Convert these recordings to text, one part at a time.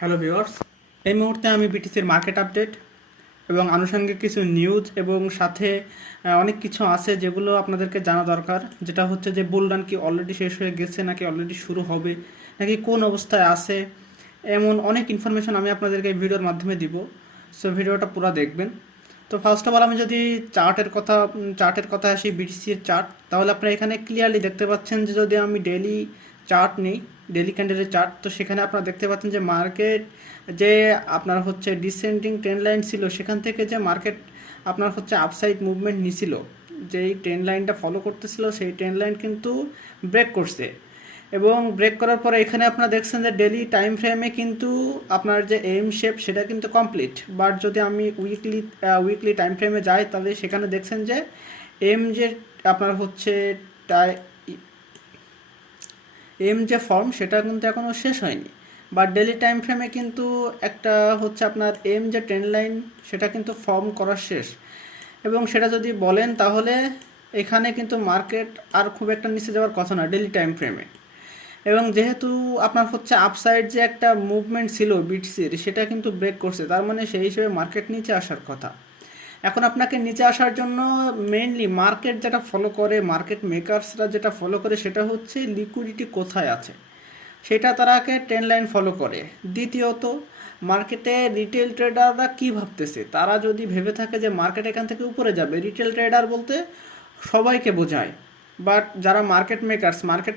Hello viewers, এই মুহূর্তে আমি বিটিসির মার্কেট আপডেট এবং আনুষঙ্গিক কিছু নিউজ এবং সাথে অনেক কিছু আছে যেগুলো আপনাদেরকে জানা দরকার। যেটা হচ্ছে যে বুল রান কি অলরেডি শেষ হয়ে গেছে নাকি অলরেডি শুরু হবে নাকি কোন অবস্থায় আছে, এমন অনেক ইনফরমেশন আমি আপনাদেরকে এই ভিডিওর মাধ্যমে দিব। সো ভিডিওটা পুরো দেখবেন। তো ফার্স্ট অফ অল আমি যদি চার্টের কথা আসি, বিটিসির চার্ট, তাহলে আপনারা এখানে ক্লিয়ারলি দেখতে পাচ্ছেন যে যদি আমি ডেইলি চার্ট নেই, ডেইলি ক্যান্ডেলের চার্ট, তো সেখানে আপনারা দেখতে পাচ্ছেন যে মার্কেট যে আপনার হচ্ছে ডিসেন্ডিং ট্রেন্ড লাইন ছিল, সেখান থেকে যে মার্কেট আপনার হচ্ছে আপসাইড মুভমেন্ট নিছিল, যেই ট্রেন্ড লাইনটা ফলো করতেছিল সেই ট্রেন্ড লাইন কিন্তু ব্রেক করছে। এবং ব্রেক করার পরে এখানে আপনারা দেখছেন যে ডেলি টাইম ফ্রেমে কিন্তু আপনার যে এম শেপ সেটা কিন্তু কমপ্লিট। বাট যদি আমি উইকলি টাইম ফ্রেমে যাই, তাহলে সেখানে দেখছেন যে এম যে আপনার হচ্ছে এম যে ফর্ম সেটা কিন্তু এখনও শেষ হয়নি। বাট ডেলি টাইম ফ্রেমে কিন্তু একটা হচ্ছে আপনার এম যে ট্রেন্ড লাইন সেটা কিন্তু ফর্ম করা শেষ। এবং সেটা যদি বলেন তাহলে এখানে কিন্তু মার্কেট আর খুব একটা নিচে যাওয়ার কথা না ডেলি টাইম ফ্রেমে। এবং যেহেতু আপনার হচ্ছে আপসাইড যে একটা মুভমেন্ট ছিল বিটিসির, সেটা কিন্তু ব্রেক করছে, তার মানে সেই হিসেবে মার্কেট নিচে আসার কথা। এখন আপনাকে নিচে আসার জন্য মেইনলি মার্কেট যেটা ফলো করে, মার্কেট মেকার্সরা যেটা ফলো করে, সেটা হচ্ছে লিকুইডিটি কোথায় আছে সেটা তারাকে ট্রেন্ড লাইন ফলো করে। দ্বিতীয়ত, মার্কেটে রিটেল ট্রেডাররা কী ভাবতেছে, তারা যদি ভেবে থাকে যে মার্কেট এখান থেকে উপরে যাবে, রিটেল ট্রেডার বলতে সবাইকে বোঝায়। বাট যারা মার্কেট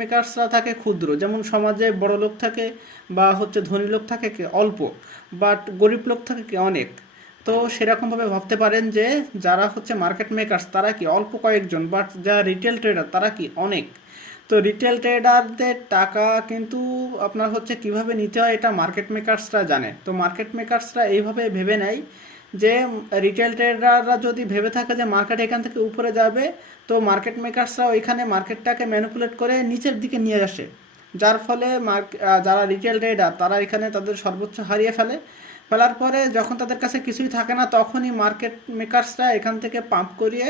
মেকার্সরা থাকে ক্ষুদ্র, যেমন সমাজে বড় লোক থাকে বা হচ্ছে ধনী লোক থাকে কি অল্প, বাট গরিব লোক থাকে কি অনেক। তো সেরকমভাবে ভাবতে পারেন যে যারা হচ্ছে মার্কেট মেকার্স তারা কি অল্প কয়েকজন, বাট যারা রিটেল ট্রেডার তারা কি অনেক। তো রিটেল ট্রেডারদের টাকা কিন্তু আপনার হচ্ছে কিভাবে নিতে হয় এটা মার্কেট মেকার্সরা জানে। তো মার্কেট মেকার্সরা এইভাবে ভেবে নেয় যে রিটেল ট্রেডাররা যদি ভেবে থাকে যে মার্কেট এখান থেকে উপরে যাবে, তো মার্কেট মেকার্সরা ওইখানে মার্কেটটাকে ম্যানিপুলেট করে নিচের দিকে নিয়ে আসে। যার ফলে যারা রিটেল ট্রেডার তারা এখানে তাদের সর্বোচ্চ হারিয়ে ফেলার পরে যখন তাদের কাছে কিছুই থাকে না, তখনই মার্কেট মেকার্সরা এখান থেকে পাম্প করিয়ে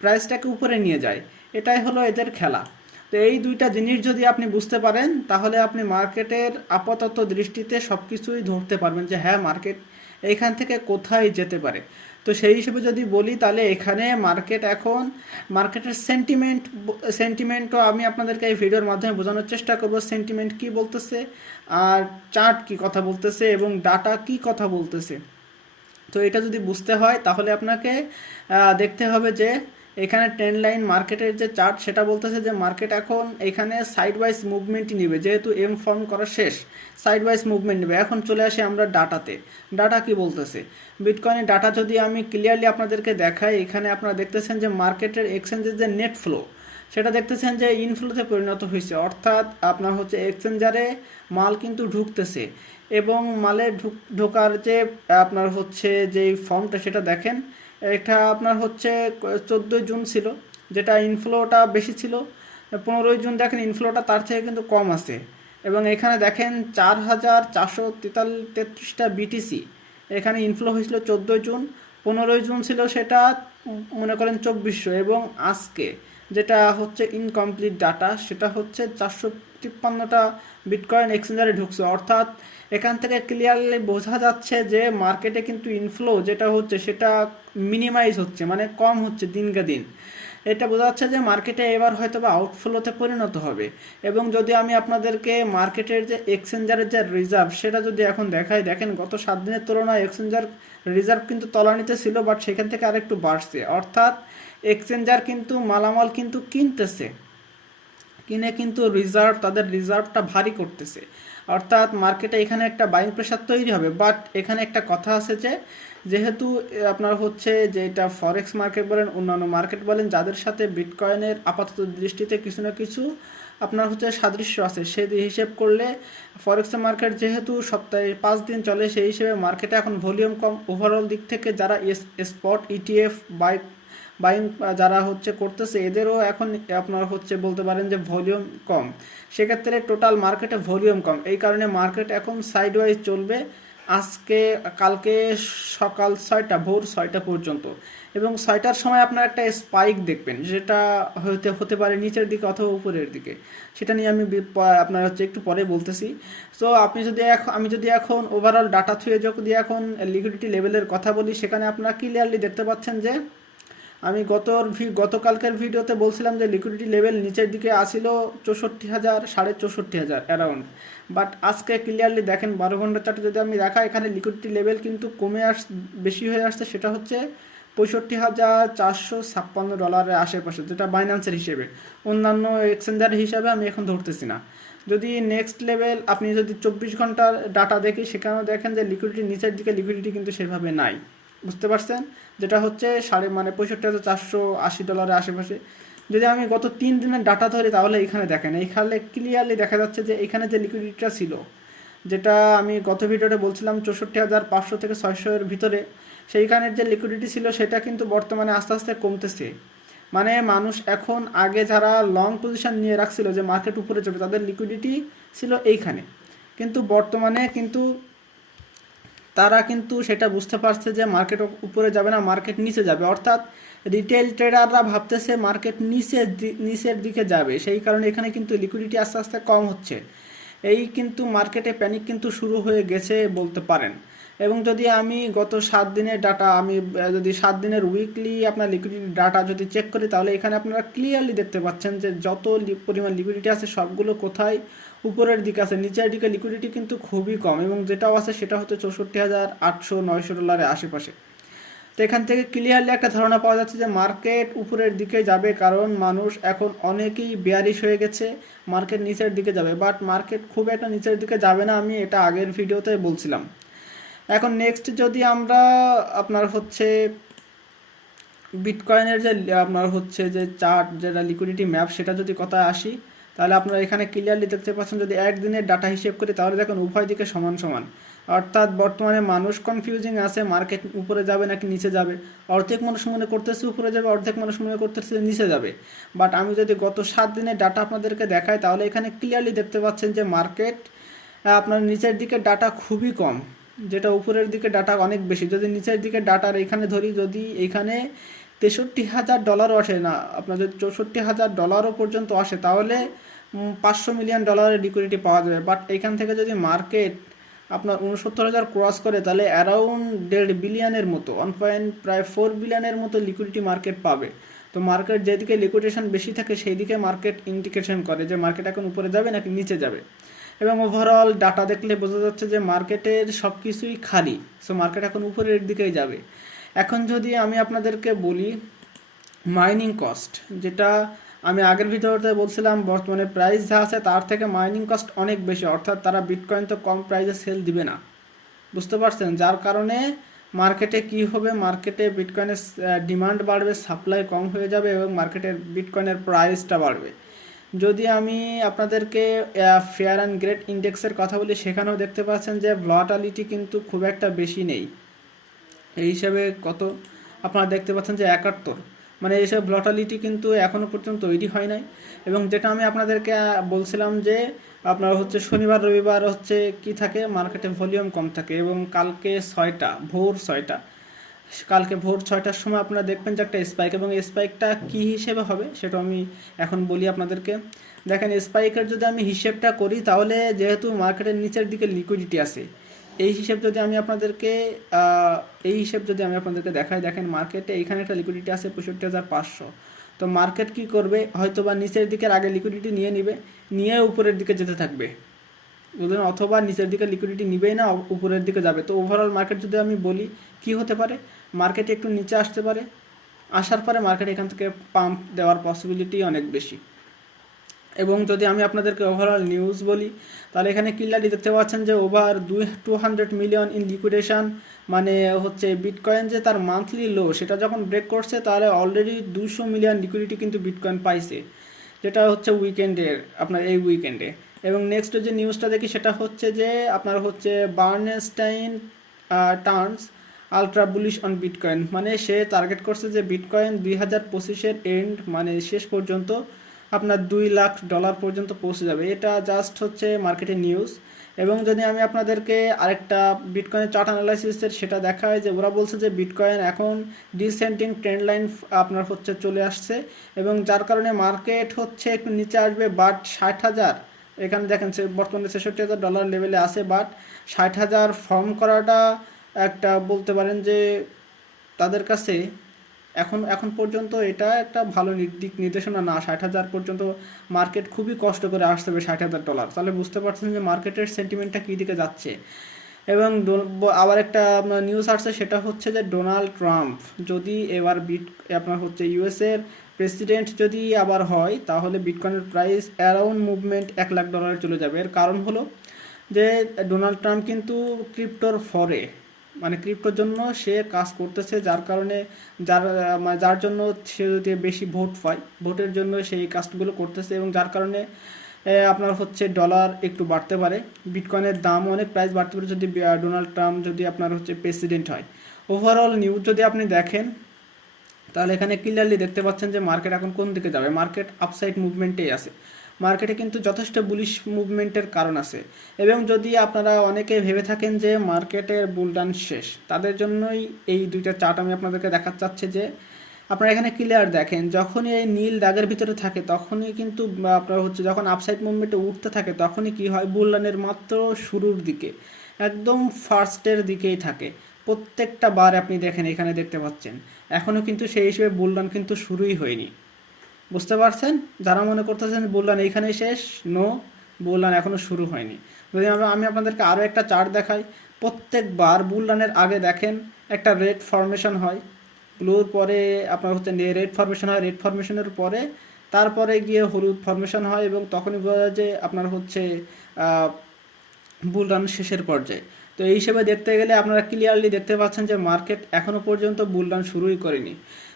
প্রাইসটাকে উপরে নিয়ে যায়। এটাই হলো এদের খেলা। তো এই দুইটা জিনিস যদি আপনি বুঝতে পারেন, তাহলে আপনি মার্কেটের আপাতত দৃষ্টিতে সব কিছুই ধরতে পারবেন যে হ্যাঁ মার্কেট এইখান থেকে কোথায় যেতে পারে। তো সেই হিসেবে যদি বলি, তাহলে এখানে মার্কেটের সেন্টিমেন্টও আমি আপনাদেরকে এই ভিডিওর মাধ্যমে বোঝানোর চেষ্টা করব, সেন্টিমেন্ট কি বলতেছে আর চার্ট কি কথা বলতেছে এবং ডাটা কি কথা বলতেছে। তো এটা যদি বুঝতে হয় তাহলে আপনাকে দেখতে হবে যে এখানে ট্রেন্ড লাইন মার্কেটের যে চার্ট সেটা বলতেছে যে মার্কেট এখন এখানে সাইড ওয়াইজ মুভমেন্টই নেবে, যেহেতু এম ফর্ম করা শেষ, সাইড ওয়াইজ মুভমেন্ট নেবে। এখন চলে আসি আমরা ডাটাতে। ডাটা কি বলতেছে, বিটকয়েনের ডাটা যদি আমি ক্লিয়ারলি আপনাদেরকে দেখাই, এখানে আপনারা দেখতেছেন যে মার্কেটের এক্সচেঞ্জের যে নেট ফ্লো সেটা দেখতেছেন যে ইনফ্লোতে পরিণত হয়েছে। অর্থাৎ আপনার হচ্ছে এক্সচেঞ্জারে মাল কিন্তু ঢুকতেছে এবং মালের ঢোকার যে আপনার হচ্ছে যেই ফর্মটা সেটা দেখেন, এটা আপনার হচ্ছে 14 জুন ছিল, যেটা ইনফ্লোটা বেশি ছিল। 15 জুন দেখেন ইনফ্লোটা তার থেকে কিন্তু কম আছে। এবং এখানে দেখেন 4433টা বিটিসি এখানে ইনফ্লো হয়েছিল 14 জুন। 15 জুন ছিল সেটা মনে করেন 2400। এবং আজকে যেটা হচ্ছে ইনকমপ্লিট ডাটা, সেটা হচ্ছে 453টা বিটকয়েন এক্সচেঞ্জারে ঢুকছে। অর্থাৎ এখান থেকে ক্লিয়ারলি বোঝা যাচ্ছে যে মার্কেটে কিন্তু ইনফ্লো যেটা হচ্ছে সেটা মিনিমাইজ হচ্ছে, মানে কম হচ্ছে দিনকে দিন। এটা বোঝা যাচ্ছে যে মার্কেটে এবার হয়তো বা আউটফ্লোতে পরিণত হবে। এবং যদি আমি আপনাদেরকে মার্কেটের যে এক্সচেঞ্জারের যে রিজার্ভ সেটা যদি এখন দেখাই, দেখেন গত 7 দিনের তুলনায় এক্সচেঞ্জার রিজার্ভ কিন্তু তলানিতে ছিল, বাট সেখান থেকে আরেকটু বাড়ছে। অর্থাৎ এক্সচেঞ্জার কিন্তু মালামাল কিন্তু কিনে কিন্তু তাদের রিজার্ভটা ভারী করতেছে। অর্থাৎ মার্কেটে এখানে একটা বাইং প্রেশার তৈরি হবে। বাট এখানে একটা কথা আছে যে যেহেতু আপনার হচ্ছে যে এটা ফরেক্স মার্কেট বলেন, অন্যান্য মার্কেট বলেন, যাদের সাথে বিটকয়েনের আপাতত দৃষ্টিতে কিছু না কিছু আপনার হচ্ছে সাদৃশ্য আছে, সে হিসেব করলে ফরেক্স মার্কেট যেহেতু সপ্তাহে 5 দিন চলে, সেই হিসেবে মার্কেটে এখন ভলিউম কম। ওভারঅল দিক থেকে যারা স্পট ইটিএফ বাইং যারা হচ্ছে করতেছে, এদেরও এখন আপনার হচ্ছে বলতে পারেন যে ভলিউম কম। সেক্ষেত্রে টোটাল মার্কেটে ভলিউম কম, এই কারণে মার্কেট এখন সাইডওয়াইজ চলবে। আজকে কালকে সকাল 6টা ভোর 6টা পর্যন্ত, এবং 6টার সময় আপনার একটা স্পাইক দেখবেন, যেটা হতে পারে নিচের দিকে অথবা উপরের দিকে। সেটা নিয়ে আমি আপনার হচ্ছে একটু পরে বলতেছি। সো আপনি যদি আমি যদি এখন ওভারঅল ডাটা থুয়ে যদি এখন লিকুইডিটি লেভেলের কথা বলি, সেখানে আপনারা ক্লিয়ারলি দেখতে পাচ্ছেন যে আমি গতকালকের ভিডিওতে বলছিলাম যে লিকুইডিটি লেভেল নিচের দিকে আসিল 64,000 64,500 অ্যারাউন্ড। বাট আজকে ক্লিয়ারলি দেখেন 12 ঘন্টা চার্টে যদি আমি দেখাই, এখানে লিকুইডিটি লেভেল কিন্তু বেশি হয়ে আসছে। সেটা হচ্ছে $65,456 আশেপাশে, যেটা বাইন্যান্সের হিসেবে। অন্যান্য এক্সচেঞ্জার হিসাবে আমি এখন ধরতেছি না। যদি নেক্সট লেভেল আপনি যদি 24 ঘন্টার ডাটা দেখি, সেখানেও দেখেন যে লিকুইডিটি নিচের দিকে লিকুইডিটি কিন্তু সেভাবে নাই, বুঝতে পারছেন? যেটা হচ্ছে $65,480 আশেপাশে। যদি আমি গত 3 দিনের ডাটা ধরি, তাহলে এখানে দেখেন, এইখানে ক্লিয়ারলি দেখা যাচ্ছে যে এখানে যে লিকুইডিটিটা ছিল, যেটা আমি গত ভিডিওতে বলছিলাম 64,500 থেকে 600 এর ভিতরে, সেইখানের যে লিকুইডিটি ছিল সেটা কিন্তু বর্তমানে আস্তে আস্তে কমতেছে। মানে মানুষ এখন আগে যারা লং পজিশন নিয়ে রাখছিল যে মার্কেট উপরে যাবে, তাদের লিকুইডিটি ছিল এইখানে, কিন্তু বর্তমানে কিন্তু তারা কিন্তু সেটা বুঝতে পারছে যে মার্কেট উপরে যাবে না, মার্কেট নিচে যাবে। অর্থাৎ রিটেল ট্রেডাররা ভাবতেছে মার্কেট নিচের দিকে যাবে, সেই কারণে এখানে কিন্তু লিকুইডিটি আস্তে আস্তে কম হচ্ছে। এই কিন্তু মার্কেটে প্যানিক কিন্তু শুরু হয়ে গেছে বলতে পারেন। এবং যদি আমি গত 7 দিনের ডাটা, আমি যদি 7 দিনের উইকলি আপনার লিকুইডিটি ডাটা যদি চেক করি, তাহলে এখানে আপনারা ক্লিয়ারলি দেখতে পাচ্ছেন যে যত পরিমাণ লিকুইডিটি আছে সবগুলো কোথায় উপরের দিকে আছে, নিচের দিকে লিকুইডিটি কিন্তু খুবই কম, এবং যেটাও আছে সেটা হচ্ছে $64,800-900 আশেপাশে। তো এখান থেকে ক্লিয়ারলি একটা ধারণা পাওয়া যাচ্ছে যে মার্কেট উপরের দিকে যাবে, কারণ মানুষ এখন অনেকেই বেয়ারিশ হয়ে গেছে, মার্কেট নিচের দিকে যাবে। বাট মার্কেট খুব একটা নিচের দিকে যাবে না, আমি এটা আগের ভিডিওতে বলছিলাম। এখন নেক্সট যদি আমরা আপনার হচ্ছে বিটকয়েনের যে আপনার হচ্ছে যে চার্ট, যেটা লিকুইডিটি ম্যাপ, সেটা যদি কথায় আসি, তাহলে আপনারা এখানে ক্লিয়ারলি দেখতে পাচ্ছেন, যদি একদিনের ডাটা হিসেব করি, তাহলে দেখুন উভয় দিকে সমান সমান। অর্থাৎ বর্তমানে মানুষ কনফিউজিং আছে মার্কেট উপরে যাবে নাকি নিচে যাবে। অর্ধেক মানুষ মনে করতেছে উপরে যাবে, অর্ধেক মানুষ মনে করতেছে নিচে যাবে। বাট আমি যদি গত 7 দিনের ডাটা আপনাদেরকে দেখাই, তাহলে এখানে ক্লিয়ারলি দেখতে পাচ্ছেন যে মার্কেট আপনার নিচের দিকে ডাটা খুবই কম, যেটা উপরের দিকে ডাটা অনেক বেশি। যদি নিচের দিকে ডাটার এখানে ধরি, যদি এখানে $63,000 আসে না, আপনার যদি $64,000 পর্যন্ত আসে, তাহলে $500 মিলিয়ন লিকুইডিটি পাওয়া যাবে। বাট এখান থেকে যদি মার্কেট আপনার 69,000 ক্রস করে, তাহলে অ্যারাউন্ড 1.5 বিলিয়নের মতো, প্রায় 4 বিলিয়নের মতো লিকুইডিটি মার্কেট পাবে। তো মার্কেট যেদিকে লিকুইডেশন বেশি থাকে, সেই দিকে মার্কেট ইন্ডিকেশন করে যে মার্কেট এখন উপরে যাবে নাকি নিচে যাবে। এবং ওভারঅল ডাটা দেখলে বোঝা যাচ্ছে যে মার্কেটের সব কিছুই খালি, সো মার্কেট এখন উপরের দিকেই যাবে। এখন যদি আমি আপনাদেরকে বলি মাইনিং কস্ট, যেটা আমি আগের ভিডিওতে বলছিলাম, বর্তমানে প্রাইস যা আছে তার থেকে মাইনিং কস্ট অনেক বেশি। অর্থাৎ তারা বিটকয়েন তো কম প্রাইসে সেল দিবে না, বুঝতে পারছেন? যার কারণে মার্কেটে কি হবে, মার্কেটে বিটকয়েনের ডিমান্ড বাড়বে, সাপ্লাই কম হয়ে যাবে, এবং মার্কেটের বিটকয়েনের প্রাইসটা বাড়বে। যদি আমি আপনাদেরকে ফেয়ার অ্যান্ড গ্রেড ইন্ডেক্সের কথা বলি, সেখানেও দেখতে পাচ্ছেন যে ভলাটিলিটি কিন্তু খুব একটা বেশি নেই। এই হিসাবে কত আপনারা দেখতে পাচ্ছেন যে 71, মানে এইসব ভলাটিলিটি কিন্তু এখনও পর্যন্ত তৈরি হয় নাই। এবং যেটা আমি আপনাদেরকে বলছিলাম যে আপনার হচ্ছে শনিবার রবিবার হচ্ছে কি থাকে, মার্কেটে ভলিউম কম থাকে। এবং কালকে ভোর 6টার সময় আপনারা দেখবেন যে একটা স্পাইক, এবং এই স্পাইকটা কী হিসেবে হবে সেটা আমি এখন বলি আপনাদেরকে। দেখেন, স্পাইকের যদি আমি হিসেবটা করি, তাহলে যেহেতু মার্কেটের নিচের দিকে লিকুইডিটি আছে, এই হিসেব যদি আমি আপনাদেরকে দেখাই, দেখেন মার্কেটে এইখানে একটা লিকুইডিটি আছে 65,500। তো মার্কেট কি করবে, হয়তো বা নিচের দিকের আগে লিকুইডিটি নিয়ে উপরের দিকে যেতে থাকবে, বুঝলেন? অথবা নিচের দিকে লিকুইডিটি নিবেই না, উপরের দিকে যাবে। তো ওভারঅল মার্কেট যদি আমি বলি, কি হতে পারে, মার্কেটে একটু নিচে আসতে পারে, আসার পরে মার্কেট এখান থেকে পাম্প দেওয়ার পসিবিলিটি অনেক বেশি। এবং যদি আমি আপনাদেরকে ওভারঅল নিউজ বলি, তাহলে এখানে ক্লিয়ারলি দেখতে পাচ্ছেন যে ওভার 200 মিলিয়ন ইন লিকুইডেশন, মানে হচ্ছে বিটকয়েন যে তার মান্থলি লো সেটা যখন ব্রেক করছে, তাহলে অলরেডি 200 মিলিয়ন লিকুইডিটি কিন্তু বিটকয়েন পাইছে, যেটা হচ্ছে এই উইকেন্ডে। এবং নেক্সট যে নিউজটা দেখি, সেটা হচ্ছে যে আপনার হচ্ছে Bernstein turns ultra bullish on bitcoin, মানে সে টার্গেট করছে যে বিটকয়েন 2025-এর এন্ড, মানে শেষ পর্যন্ত আপনার $2 লাখ পর্যন্ত পৌঁছে যাবে। এটা জাস্ট হচ্ছে মার্কেটের নিউজ। এবং যদি আমি আপনাদেরকে আরেকটা বিটকয়েনের চার্ট অ্যানালাইসিসের সেটা দেখায়, যে ওরা বলছে যে বিটকয়েন এখন ডিসেন্ডিং ট্রেন্ড লাইন আপনার হচ্ছে চলে আসছে, এবং যার কারণে মার্কেট হচ্ছে একটু নিচে আসবে, বাট 60,000 এখানে দেখেন বর্তমানে $66,000 লেভেলে আছে, বাট 60,000 ফর্ম করাটা একটা বলতে পারেন যে তাদের কাছে এখন এখন পর্যন্ত এটা একটা ভালো দিক নির্দেশনা না। 60,000 পর্যন্ত মার্কেট খুবই কষ্ট করে আসতে হবে $60,000, তাহলে বুঝতে পারছেন যে মার্কেটের সেন্টিমেন্টটা কী দিকে যাচ্ছে। এবং আবার একটা আপনার নিউজ আসছে, সেটা হচ্ছে যে ডোনাল্ড ট্রাম্প যদি এবার আপনার হচ্ছে ইউএসের প্রেসিডেন্ট যদি আবার হয়, তাহলে বিটকয়েনের প্রাইস অ্যারাউন্ড মুভমেন্ট $1 লাখ চলে যাবে। এর কারণ হলো যে ডোনাল্ড ট্রাম্প কিন্তু ক্রিপ্টোর ফরে মানে ক্রিপ্টোর জন্য সে কাজ করতেছে, যার কারণে যার জন্য সে যদি বেশি ভোট পায়, ভোটের জন্য সেই কাজগুলো করতেছে, এবং যার কারণে আপনার হচ্ছে ডলার একটু বাড়তে পারে, বিটকয়েনের দাম অনেক প্রাইস বাড়তে পারে যদি ডোনাল্ড ট্রাম্প যদি আপনার হচ্ছে প্রেসিডেন্ট হয়। ওভারঅল নিউজ যদি আপনি দেখেন, তাহলে এখানে ক্লিয়ারলি দেখতে পাচ্ছেন যে মার্কেট এখন কোন দিকে যাবে। মার্কেট আপসাইড মুভমেন্টেই আছে, মার্কেটে কিন্তু যথেষ্ট বুলিশ মুভমেন্টের কারণ আছে। এবং যদি আপনারা অনেকে ভেবে থাকেন যে মার্কেটের বুলডান শেষ, তাদের জন্যই এই দুইটা চার্ট আমি আপনাদেরকে দেখাতে চাচ্ছি। যে আপনারা এখানে ক্লিয়ার দেখেন, যখনই এই নীল দাগের ভিতরে থাকে তখনই কিন্তু আপনার হচ্ছে যখন আপসাইড মুভমেন্টে উঠতে থাকে তখনই কি হয়, বুলডানের মাত্র শুরুর দিকে একদম ফার্স্টের দিকেই থাকে প্রত্যেকটা বার। আপনি দেখেন এখানে দেখতে পাচ্ছেন এখনও কিন্তু সেই হিসেবে বুলডান কিন্তু শুরুই হয়নি। বুঝতে পারছেন? যারা মনে করতেছেন বুলডান এইখানেই শেষ, নো, বুলডান এখনও শুরু হয়নি। যদি আমি আপনাদেরকে আরও একটা চার্ট দেখাই, প্রত্যেকবার বুলডানের আগে দেখেন একটা রেড ফরমেশন হয়, ব্লুর পরে আপনার হচ্ছে রেড ফরমেশন হয়, রেড ফরমেশনের পরে তারপরে গিয়ে হলুদ ফরমেশন হয়, এবং তখনই বোঝা যায় যে আপনার হচ্ছে বুল রান শেষের পর্যায়ে। তো এই হিসেবে দেখতে গেলে আপনারা ক্লিয়ারলি দেখতে পাচ্ছেন যে মার্কেট এখনও পর্যন্ত বুল রান শুরুই করেনি।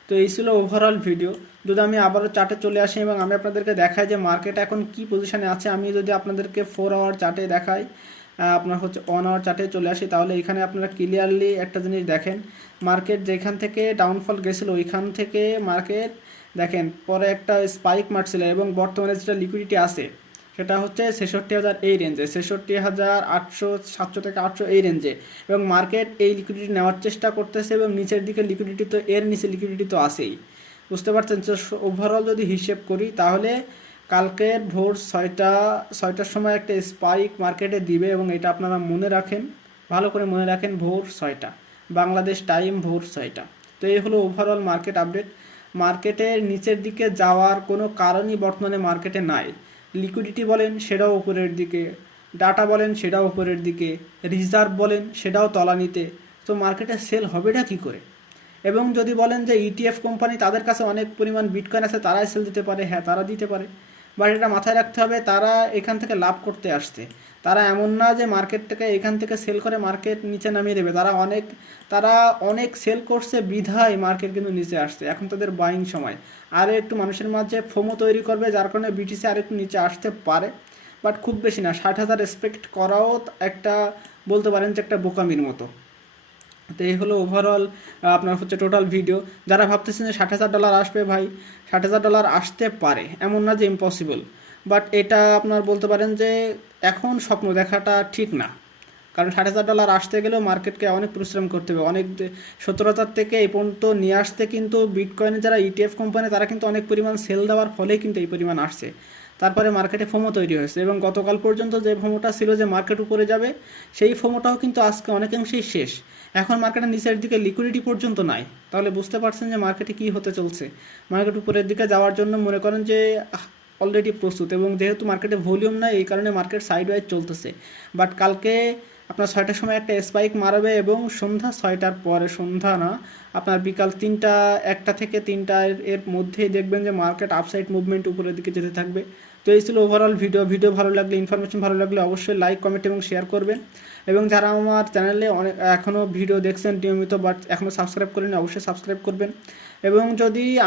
তো এই ছিল ওভারঅল ভিডিও। যদি আমি আবারও চার্টে চলে আসি এবং আমি আপনাদেরকে দেখাই যে মার্কেট এখন কি পজিশনে আছে, আমি যদি আপনাদেরকে 4 আওয়ার চার্টে দেখাই, আপনার হচ্ছে 1 আওয়ার চার্টে চলে আসি, তাহলে এখানে আপনারা ক্লিয়ারলি একটা জিনিস দেখেন, মার্কেট যেখান থেকে ডাউনফল গেছিলো ওইখান থেকে মার্কেট দেখেন পরে একটা স্পাইক মারছিল, এবং বর্তমানে যেটা লিকুইডিটি আছে সেটা হচ্ছে 66,000 এই রেঞ্জে, 66,800 থেকে 800 এই রেঞ্জে, এবং মার্কেট এই লিকুইডিটি নেওয়ার চেষ্টা করতেছে, এবং নিচের দিকে লিকুইডিটি তো এর নিচে লিকুইডিটি তো আছেই। বুঝতে পারছেন? ওভারঅল যদি হিসেব করি তাহলে কালকে ভোর 6টার সময় একটা স্পাইক মার্কেটে দিবে, এবং এটা আপনারা মনে রাখেন, ভালো করে মনে রাখেন, ভোর 6টা বাংলাদেশ টাইম, ভোর 6টা। তো এই হলো ওভারঅল মার্কেট আপডেট। মার্কেটের নিচের দিকে যাওয়ার কোনো কারণই বর্তমানে মার্কেটে নাই। লিকুইডিটি বলেন সেটাও উপরের দিকে, ডাটা বলেন সেটাও উপরের দিকে, রিজার্ভ বলেন সেটাও তলানিতে। তো মার্কেটে সেল হবেটা কী করে? এবং যদি বলেন যে ইটিএফ কোম্পানি তাদের কাছে অনেক পরিমাণ বিটকয়েন আছে, তারাই সেল দিতে পারে, হ্যাঁ তারা দিতে পারে, বাট এটা মাথায় রাখতে হবে তারা এখান থেকে লাভ করতে আসছে। তারা এমন না যে মার্কেট থেকে এখান থেকে সেল করে মার্কেট নিচে নামিয়ে দেবে। তারা অনেক সেল করছে বিধায় মার্কেট কিন্তু নিচে আসছে। এখন তাদের বাইং সময়, আরও একটু মানুষের মাঝে ফোমো তৈরি করবে, যার কারণে বিটিসি আর একটু নিচে আসতে পারে, বাট খুব বেশি না। 60,000 এক্সপেক্ট করাও একটা বলতে পারেন যে একটা বোকামির মতো। তো এই হলো ওভারঅল আপনার হচ্ছে টোটাল ভিডিও। যারা ভাবতেছেন যে $60,000 আসবে, ভাই $60,000 আসতে পারে, এমন না যে ইম্পসিবল, বাট এটা আপনার বলতে পারেন যে এখন স্বপ্ন দেখাটা ঠিক না। কারণ $60,000 আসতে গেলেও মার্কেটকে অনেক পরিশ্রম করতে হবে, অনেক 17,000 থেকে এই পর্যন্ত নিয়ে আসতে। কিন্তু বিটকয়েনে যারা ইটিএফ কোম্পানি তারা কিন্তু অনেক পরিমাণ সেল দেওয়ার ফলেই কিন্তু এই পরিমাণ আসছে। তারপরে মার্কেটে ফোমো তৈরি হয়েছে, এবং গতকাল পর্যন্ত যে ফোমোটা ছিল যে মার্কেট উপরে যাবে, সেই ফোমোটাও কিন্তু আজকে অনেকাংশেই শেষ। এখন মার্কেটের নিচের দিকে লিকুইডিটি পর্যন্ত নাই, তাহলে বুঝতে পারছেন যে মার্কেটে কী হতে চলছে। মার্কেট উপরের দিকে যাওয়ার জন্য মনে করেন যে অলরেডি প্রস্তুত, এবং যেহেতু মার্কেটে ভলিউম নাই এই কারণে মার্কেট সাইডওয়াইজ চলতেছে। বাট কালকে আপনার 6টার সময় একটা স্পাইক মারবে, এবং সন্ধ্যা 6টার পরে, সন্ধ্যা না আপনার বিকাল 1টা থেকে 3টা এর মধ্যেই দেখবেন যে মার্কেট আপসাইড মুভমেন্ট উপরের দিকে যেতে থাকবে। তো এই ছিল ওভারঅল ভিডিও ভালো লাগলে, ইনফরমেশন ভালো লাগলে অবশ্যই লাইক, কমেন্ট এবং শেয়ার করবেন। এবং যারা আমার চ্যানেলে এখনও ভিডিও দেখছেন নিয়মিত বাট এখনও সাবস্ক্রাইব করেন, অবশ্যই সাবস্ক্রাইব করবেন। এবং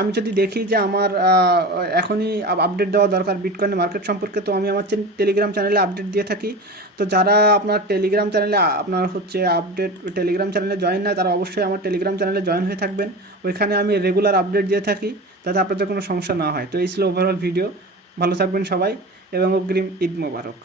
আমি যদি দেখি যে আমার এখনই আপডেট দেওয়া দরকার বিটকয়েন মার্কেট সম্পর্কে, তো আমি আমার টেলিগ্রাম চ্যানেলে আপডেট দিয়ে থাকি। তো যারা আপনার টেলিগ্রাম চ্যানেলে আপনার হচ্ছে টেলিগ্রাম চ্যানেলে জয়েন না, তারা অবশ্যই আমার টেলিগ্রাম চ্যানেলে জয়েন হয়ে থাকবেন। ওইখানে আমি রেগুলার আপডেট দিয়ে থাকি, যাতে আপনাদের কোনো সমস্যা না হয়। তো এই ছিল ওভারঅল ভিডিও। ভালো থাকবেন সবাই এবং অগ্রিম ঈদ মোবারক।